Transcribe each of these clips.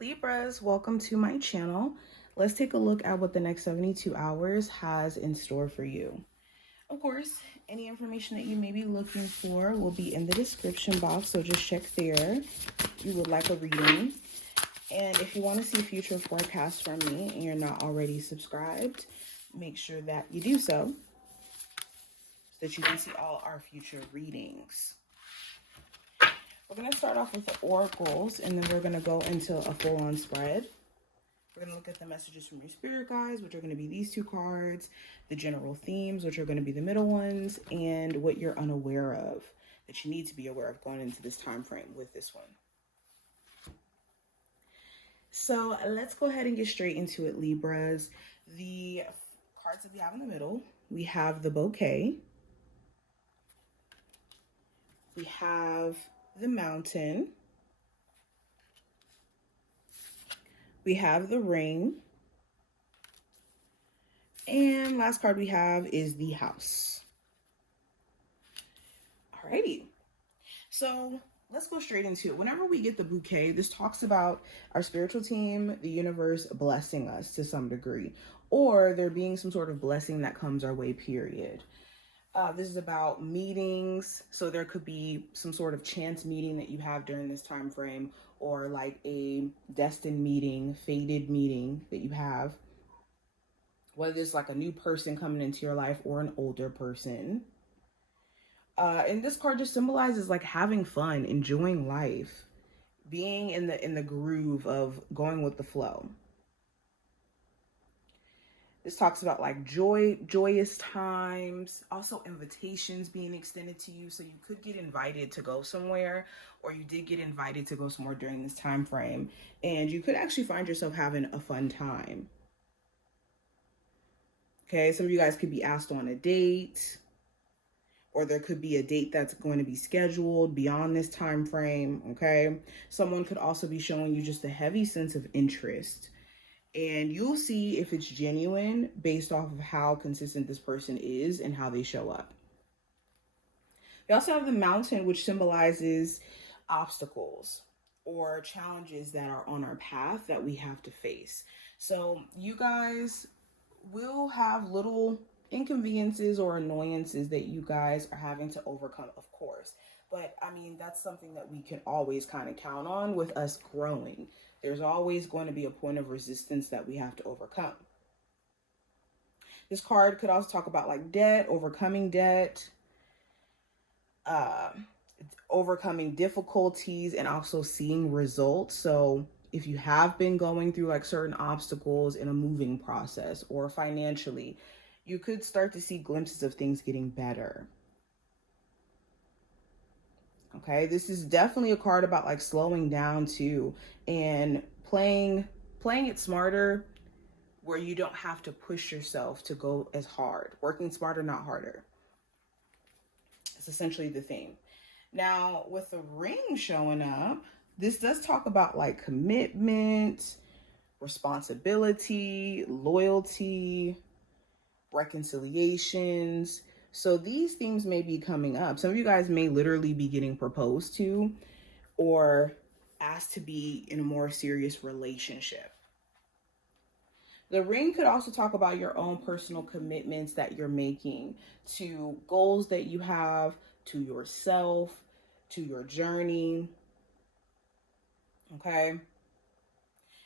Libras, welcome to my channel. Let's take a look at what the next 72 hours has in store for you. Of course, any information that you may be looking for will be in the description box, so just check there if you would like a reading. And if you want to see future forecasts from me and you're not already subscribed, make sure that you do so that you can see all our future readings. We're going to start off with the oracles, and then we're going to go into a full-on spread. We're going to look at the messages from your spirit guides, which are going to be these two cards, the general themes, which are going to be the middle ones, and what you're unaware of, that you need to be aware of going into this time frame with this one. So let's go ahead and get straight into it, Libras. The cards that we have in the middle, we have the bouquet. We have the mountain. We have the ring. And last card we have is the house. Alrighty. So let's go straight into it. Whenever we get the bouquet, this talks about our spiritual team, the universe blessing us to some degree, or there being some sort of blessing that comes our way, period. This is about meetings. So there could be some sort of chance meeting that you have during this time frame, or like a destined meeting, fated meeting that you have, whether it's like a new person coming into your life or an older person. And this card just symbolizes like having fun, enjoying life, being in the groove of going with the flow. This talks about like joyous times, also invitations being extended to you. So you could get invited to go somewhere, or you did get invited to go somewhere during this time frame, and you could actually find yourself having a fun time. Okay, some of you guys could be asked on a date, or there could be a date that's going to be scheduled beyond this time frame. Okay, someone could also be showing you just a heavy sense of interest. And you'll see if it's genuine based off of how consistent this person is and how they show up. We also have the mountain, which symbolizes obstacles or challenges that are on our path that we have to face. So you guys will have little inconveniences or annoyances that you guys are having to overcome, of course. But I mean, that's something that we can always kind of count on with us growing. There's always going to be a point of resistance that we have to overcome. This card could also talk about like debt, overcoming debt, overcoming difficulties, and also seeing results. So if you have been going through like certain obstacles in a moving process or financially, you could start to see glimpses of things getting better. Okay, this is definitely a card about like slowing down too, and playing it smarter, where you don't have to push yourself to go as hard. Working smarter, not harder. It's essentially the theme. Now, with the ring showing up, this does talk about like commitment, responsibility, loyalty, reconciliations. So these themes may be coming up. Some of you guys may literally be getting proposed to or asked to be in a more serious relationship. The ring could also talk about your own personal commitments that you're making to goals that you have, to yourself, to your journey. Okay.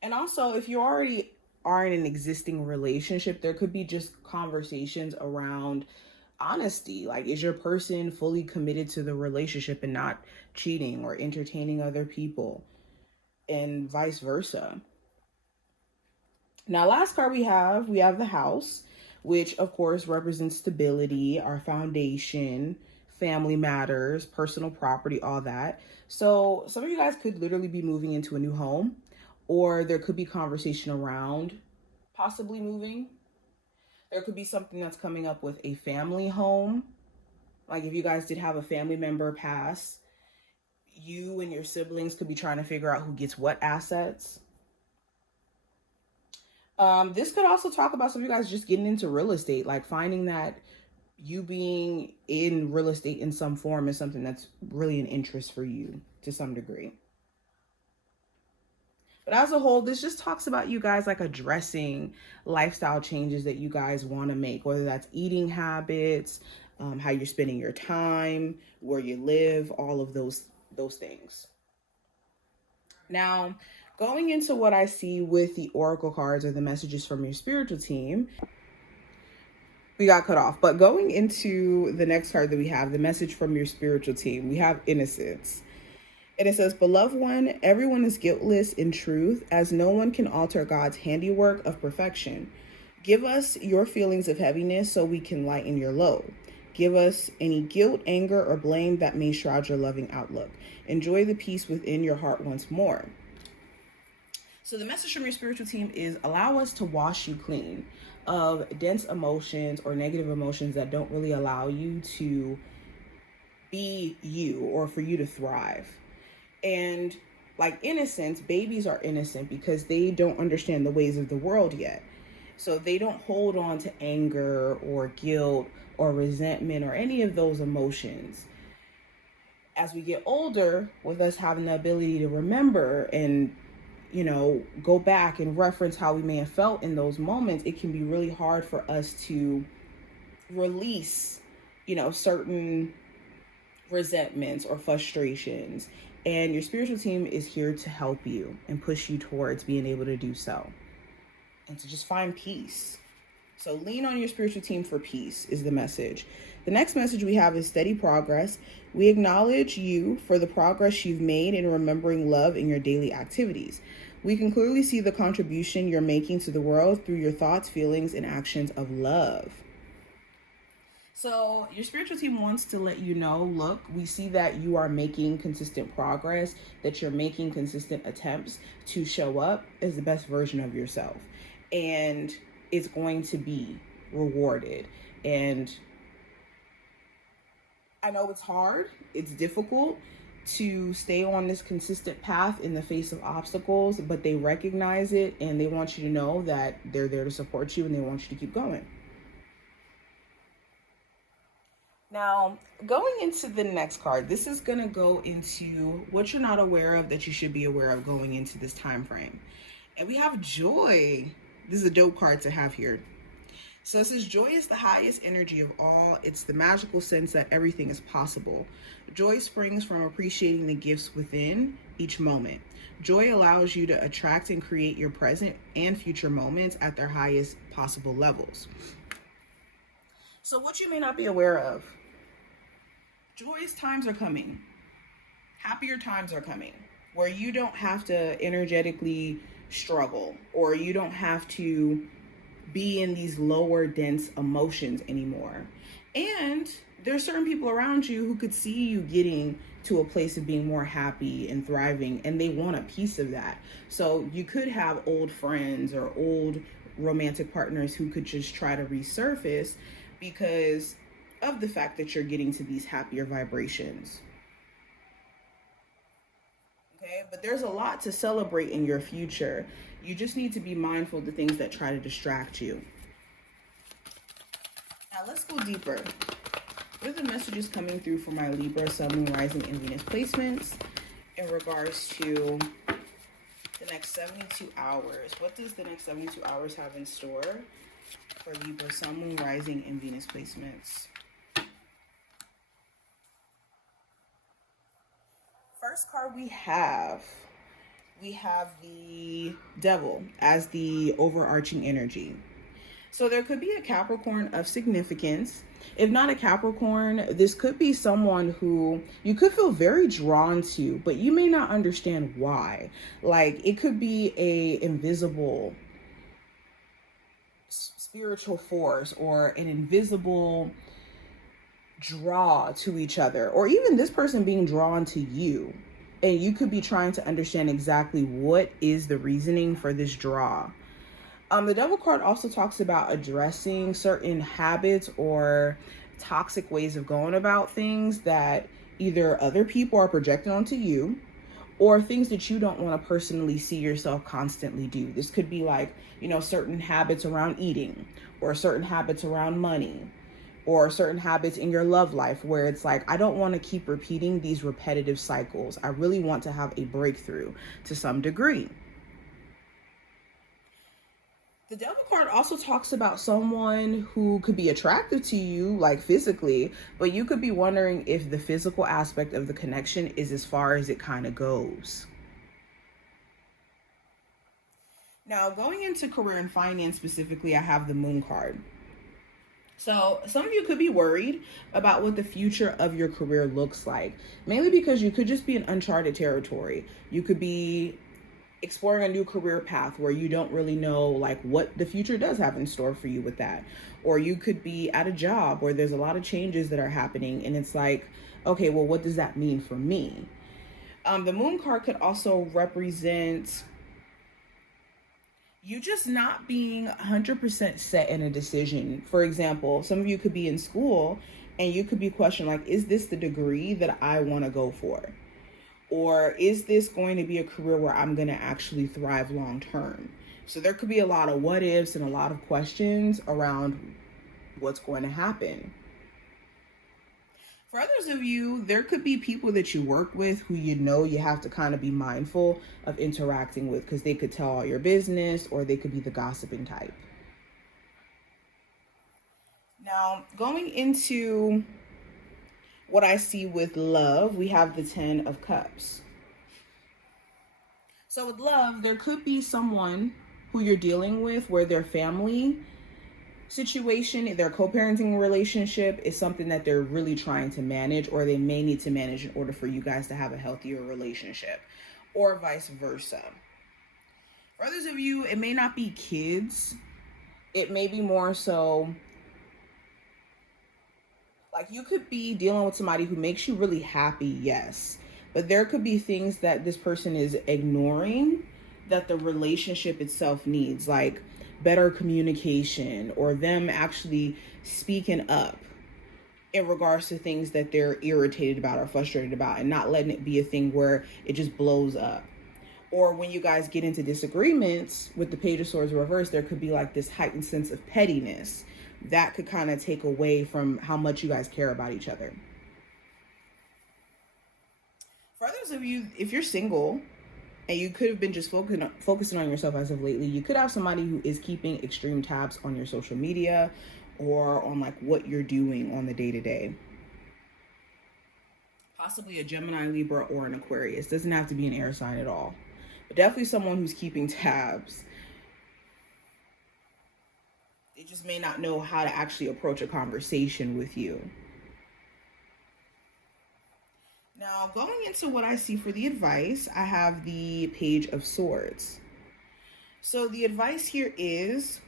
And also, if you already are in an existing relationship, there could be just conversations around honesty. Like, is your person fully committed to the relationship and not cheating or entertaining other people, and vice versa? Now, last card we have the house, which of course represents stability, our foundation, family matters, personal property, all that. So some of you guys could literally be moving into a new home, or there could be conversation around possibly moving. There could be something that's coming up with a family home. Like if you guys did have a family member pass, you and your siblings could be trying to figure out who gets what assets. This could also talk about some of you guys just getting into real estate, like finding that you being in real estate in some form is something that's really an interest for you to some degree. But as a whole, this just talks about you guys like addressing lifestyle changes that you guys want to make, whether that's eating habits, how you're spending your time, where you live, all of those things. Now, going into what I see with the oracle cards or the messages from your spiritual team, we got cut off. But going into the next card that we have, the message from your spiritual team, we have innocence. And it says, beloved one, everyone is guiltless in truth, as no one can alter God's handiwork of perfection. Give us your feelings of heaviness so we can lighten your load. Give us any guilt, anger, or blame that may shroud your loving outlook. Enjoy the peace within your heart once more. So the message from your spiritual team is allow us to wash you clean of dense emotions or negative emotions that don't really allow you to be you or for you to thrive. And like innocence, babies are innocent because they don't understand the ways of the world yet. So they don't hold on to anger or guilt or resentment or any of those emotions. As we get older, with us having the ability to remember and, go back and reference how we may have felt in those moments, it can be really hard for us to release, certain resentments or frustrations. And your spiritual team is here to help you and push you towards being able to do so and to just find peace. So lean on your spiritual team for peace is the message. The next message we have is steady progress. We acknowledge you for the progress you've made in remembering love in your daily activities. We can clearly see the contribution you're making to the world through your thoughts, feelings, and actions of love. So your spiritual team wants to let you know, look, we see that you are making consistent progress, that you're making consistent attempts to show up as the best version of yourself. And it's going to be rewarded. And I know it's hard, it's difficult to stay on this consistent path in the face of obstacles, but they recognize it and they want you to know that they're there to support you and they want you to keep going. Now, going into the next card, this is going to go into what you're not aware of that you should be aware of going into this time frame. And we have joy. This is a dope card to have here. So it says, joy is the highest energy of all. It's the magical sense that everything is possible. Joy springs from appreciating the gifts within each moment. Joy allows you to attract and create your present and future moments at their highest possible levels. So what you may not be aware of, joyous times are coming. Happier times are coming where you don't have to energetically struggle or you don't have to be in these lower dense emotions anymore. And there's certain people around you who could see you getting to a place of being more happy and thriving, and they want a piece of that. So you could have old friends or old romantic partners who could just try to resurface because of the fact that you're getting to these happier vibrations. Okay, but there's a lot to celebrate in your future. You just need to be mindful of the things that try to distract you. Now let's go deeper. What are the messages coming through for my Libra, Sun, Moon, Rising, and Venus placements in regards to the next 72 hours? What does the next 72 hours have in store for Libra, Sun, Moon, Rising, and Venus placements? First card we have the Devil as the overarching energy. So there could be a Capricorn of significance. If not a Capricorn, this could be someone who you could feel very drawn to, but you may not understand why. Like it could be a invisible spiritual force or an invisible draw to each other, or even this person being drawn to you. And you could be trying to understand exactly what is the reasoning for this draw. The Devil card also talks about addressing certain habits or toxic ways of going about things that either other people are projecting onto you or things that you don't want to personally see yourself constantly do. This could be like, certain habits around eating or certain habits around money or certain habits in your love life where it's like, I don't want to keep repeating these repetitive cycles. I really want to have a breakthrough to some degree. The devil card also talks about someone who could be attracted to you, like physically, but you could be wondering if the physical aspect of the connection is as far as it kind of goes. Now, going into career and finance specifically, I have the moon card. So some of you could be worried about what the future of your career looks like, mainly because you could just be in uncharted territory. You could be exploring a new career path where you don't really know like what the future does have in store for you with that. Or you could be at a job where there's a lot of changes that are happening and it's like, okay, well, what does that mean for me? The moon card could also represent you just not being 100% set in a decision. For example, some of you could be in school and you could be questioning like, is this the degree that I want to go for? Or is this going to be a career where I'm going to actually thrive long term? So there could be a lot of what ifs and a lot of questions around what's going to happen. For others of you, there could be people that you work with who you know you have to kind of be mindful of interacting with because they could tell all your business or they could be the gossiping type. Now, going into what I see with love, we have the 10 of Cups. So with love, there could be someone who you're dealing with where their family situation, their co-parenting relationship is something that they're really trying to manage, or they may need to manage in order for you guys to have a healthier relationship, or vice versa. For others of you, it may not be kids. It may be more so like you could be dealing with somebody who makes you really happy, yes. But there could be things that this person is ignoring that the relationship itself needs, like better communication or them actually speaking up in regards to things that they're irritated about or frustrated about and not letting it be a thing where it just blows up. Or when you guys get into disagreements with the Page of Swords reversed, there could be like this heightened sense of pettiness that could kind of take away from how much you guys care about each other. For others of you, if you're single and you could have been just focusing on yourself as of lately, you could have somebody who is keeping extreme tabs on your social media or on like what you're doing on the day-to-day. Possibly a Gemini, Libra, or an Aquarius. Doesn't have to be an air sign at all. But definitely someone who's keeping tabs. They just may not know how to actually approach a conversation with you. Now, going into what I see for the advice, I have the Page of Swords. So the advice here is,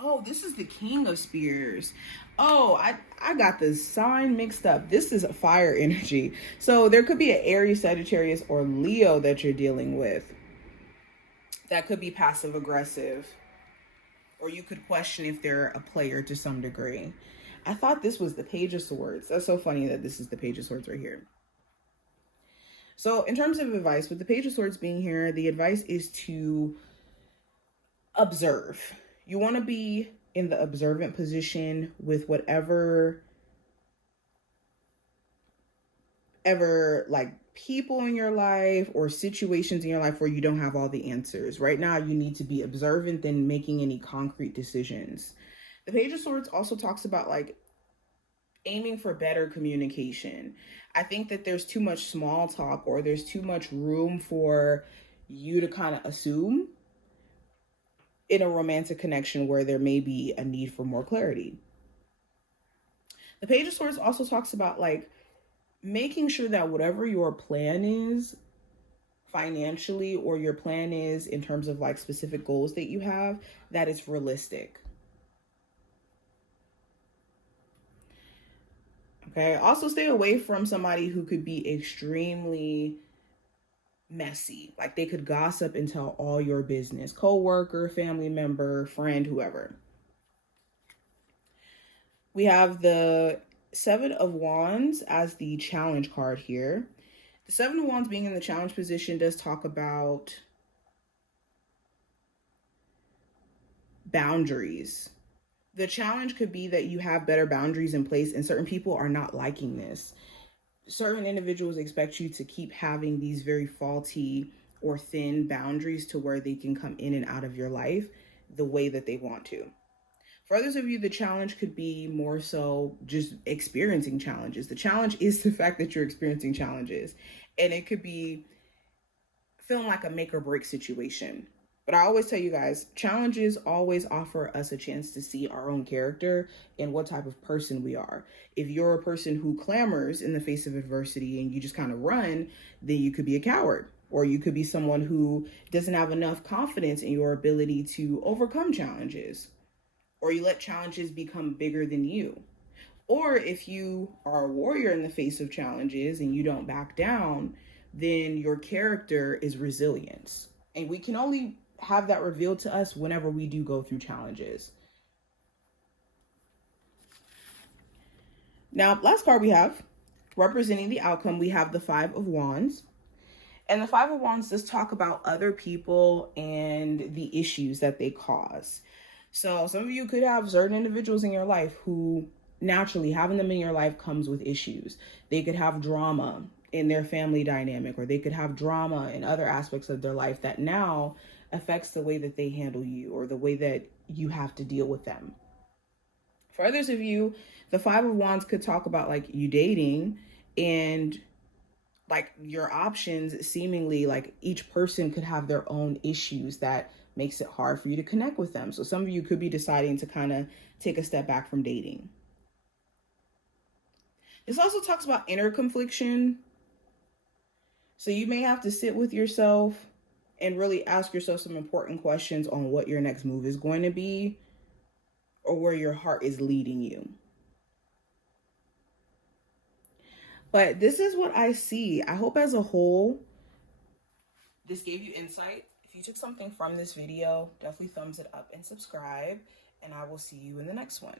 oh, this is the King of Spears. Oh, I got the sign mixed up. This is a fire energy. So there could be an Aries, Sagittarius, or Leo that you're dealing with. That could be passive aggressive. Or you could question if they're a player to some degree. I thought this was the Page of Swords. That's so funny that this is the Page of Swords right here. So in terms of advice, with the Page of Swords being here, the advice is to observe. You want to be in the observant position with whatever like people in your life or situations in your life where you don't have all the answers. Right now, you need to be observant than making any concrete decisions. The Page of Swords also talks about like aiming for better communication. I think that there's too much small talk or there's too much room for you to kind of assume in a romantic connection where there may be a need for more clarity. The Page of Swords also talks about like making sure that whatever your plan is financially or your plan is in terms of like specific goals that you have, that it's realistic. Okay. Also stay away from somebody who could be extremely messy. Like they could gossip and tell all your business. Co-worker, family member, friend, whoever. We have the Seven of Wands as the challenge card here. The Seven of Wands being in the challenge position does talk about boundaries. The challenge could be that you have better boundaries in place and certain people are not liking this. Certain individuals expect you to keep having these very faulty or thin boundaries to where they can come in and out of your life the way that they want to. For others of you, the challenge could be more so just experiencing challenges. The challenge is the fact that you're experiencing challenges. And it could be feeling like a make or break situation. But I always tell you guys, challenges always offer us a chance to see our own character and what type of person we are. If you're a person who clamors in the face of adversity and you just kind of run, then you could be a coward. Or you could be someone who doesn't have enough confidence in your ability to overcome challenges. Or you let challenges become bigger than you. Or if you are a warrior in the face of challenges and you don't back down, then your character is resilience. And we can only have that revealed to us whenever we do go through challenges. Now, last card we have, representing the outcome, we have the Five of Wands. And the Five of Wands does talk about other people and the issues that they cause. So some of you could have certain individuals in your life who naturally having them in your life comes with issues. They could have drama in their family dynamic, or they could have drama in other aspects of their life that now affects the way that they handle you or the way that you have to deal with them. For others of you, the Five of Wands could talk about like you dating and like your options, seemingly like each person could have their own issues that makes it hard for you to connect with them. So some of you could be deciding to kind of take a step back from dating. This also talks about inner confliction. So you may have to sit with yourself and really ask yourself some important questions on what your next move is going to be or where your heart is leading you. But this is what I see. I hope as a whole, this gave you insight. If you took something from this video, definitely thumbs it up and subscribe, and I will see you in the next one.